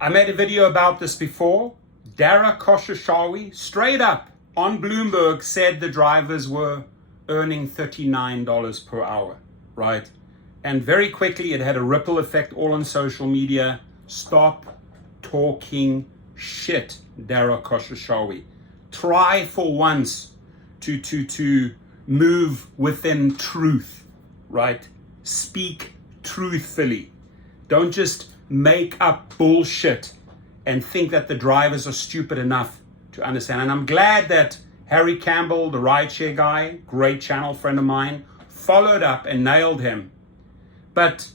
I made a video about this before. Dara Khosrowshahi, straight up on Bloomberg, said the drivers were earning $39 per hour, right? And very quickly it had a ripple effect all on social media. Stop talking shit, Dara Khosrowshahi. Try for once to move within truth, right? Speak truthfully. Don't just make up bullshit and think that the drivers are stupid enough to understand. And I'm glad that Harry Campbell, the rideshare guy, great channel friend of mine, followed up and nailed him. But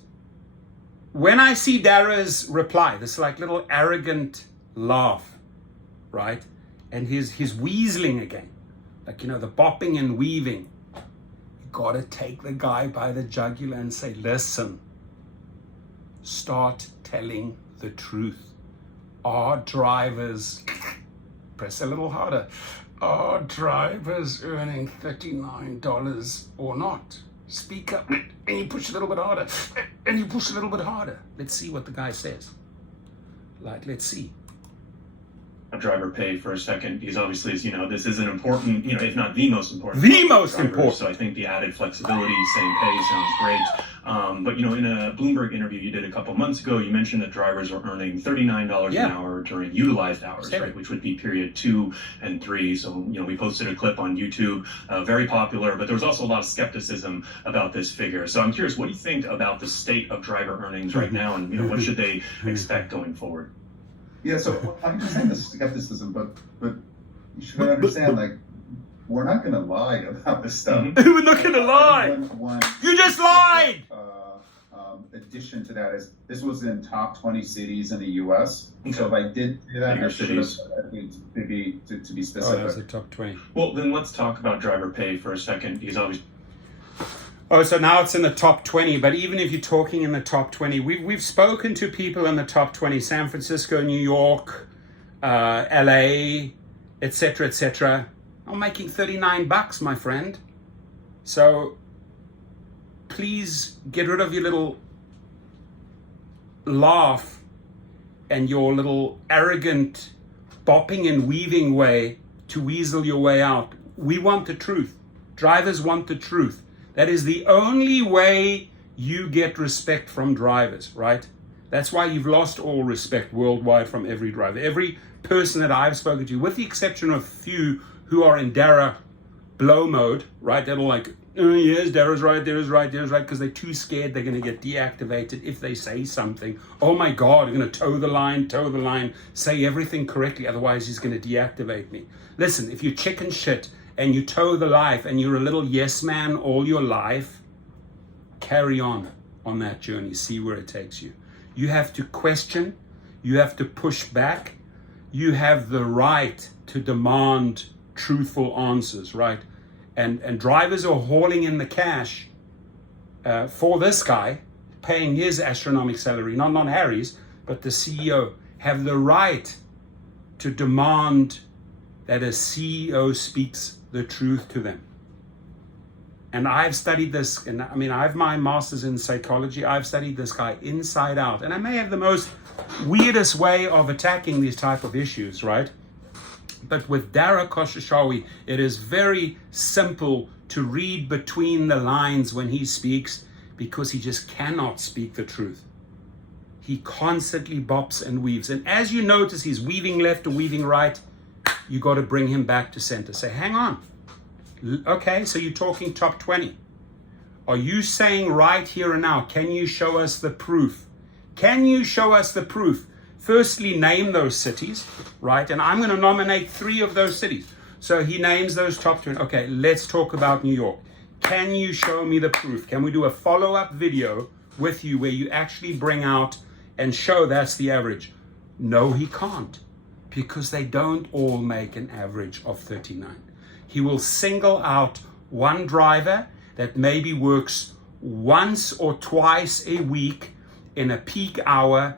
when I see Dara's reply, this like little arrogant laugh, right? And his weaseling again, like, the bopping and weaving. You gotta take the guy by the jugular and say, listen, start telling the truth. Are drivers, press a little harder, are drivers earning $39 or not? Speak up, and you push a little bit harder, and you push a little bit harder. Let's see what the guy says. Let's see. Driver pay for a second, because obviously, as you know, this is an important, if not the most important. The most important. So I think the added flexibility, same pay, sounds great. But in a Bloomberg interview you did a couple months ago, you mentioned that drivers are earning $39 an hour during utilized hours, right? Which would be period 2 and 3. So we posted a clip on YouTube, very popular, but there was also a lot of skepticism about this figure. So I'm curious, what do you think about the state of driver earnings right now, and what should they expect going forward? Yeah, so I understand the skepticism, but you should understand, we're not going to lie about this stuff. We're not going to lie. You just lied. Addition to that is this was in top 20 cities in the U.S. Okay. So if I did do that, I should have said to be specific. Oh, that's the top 20. Well, then let's talk about driver pay for a second, because obviously. Oh, so now it's in the top 20, but even if you're talking in the top 20, we've spoken to people in the top 20, San Francisco, New York, LA, etc. I'm making $39, my friend. So please get rid of your little laugh and your little arrogant bopping and weaving way to weasel your way out. We want the truth. Drivers want the truth. That is the only way you get respect from drivers, right? That's why you've lost all respect worldwide from every driver. Every person that I've spoken to, with the exception of a few who are in Dara blow mode, right? That'll oh yes, Dara's right, because they're too scared they're going to get deactivated if they say something. Oh my God, I'm going to toe the line, say everything correctly, otherwise he's going to deactivate me. Listen, if you're chicken shit, and you toe the life and you're a little yes man all your life, carry on that journey, see where it takes you. You have to question, you have to push back, you have the right to demand truthful answers, right? And drivers are hauling in the cash for this guy, paying his astronomical salary, not Harry's, but the CEO, have the right to demand that a CEO speaks the truth to them. And I've studied this, and I have my master's in psychology. I've studied this guy inside out. And I may have the most weirdest way of attacking these type of issues, right? But with Dara Khosrowshahi, it is very simple to read between the lines when he speaks, because he just cannot speak the truth. He constantly bops and weaves. And as you notice, he's weaving left or weaving right. You got to bring him back to center. Say, hang on. Okay, so you're talking top 20. Are you saying right here and now, can you show us the proof? Can you show us the proof? Firstly, name those cities, right? And I'm going to nominate 3 of those cities. So he names those top 20. Okay, let's talk about New York. Can you show me the proof? Can we do a follow-up video with you where you actually bring out and show that's the average? No, he can't. Because they don't all make an average of 39. He will single out one driver that maybe works once or twice a week in a peak hour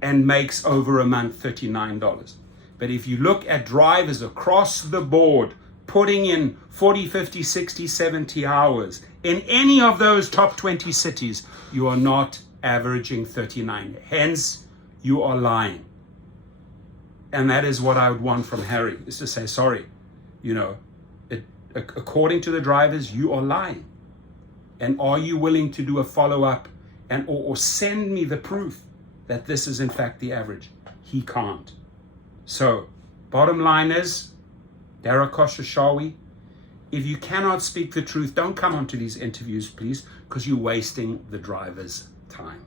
and makes over a month $39. But if you look at drivers across the board putting in 40, 50, 60, 70 hours in any of those top 20 cities, you are not averaging 39. Hence, you are lying. And that is what I would want from Harry, is to say, sorry, according to the drivers, you are lying. And are you willing to do a follow-up or send me the proof that this is in fact the average? He can't. So, bottom line is, Dara Khosrowshahi, if you cannot speak the truth, don't come onto these interviews, please, because you're wasting the driver's time.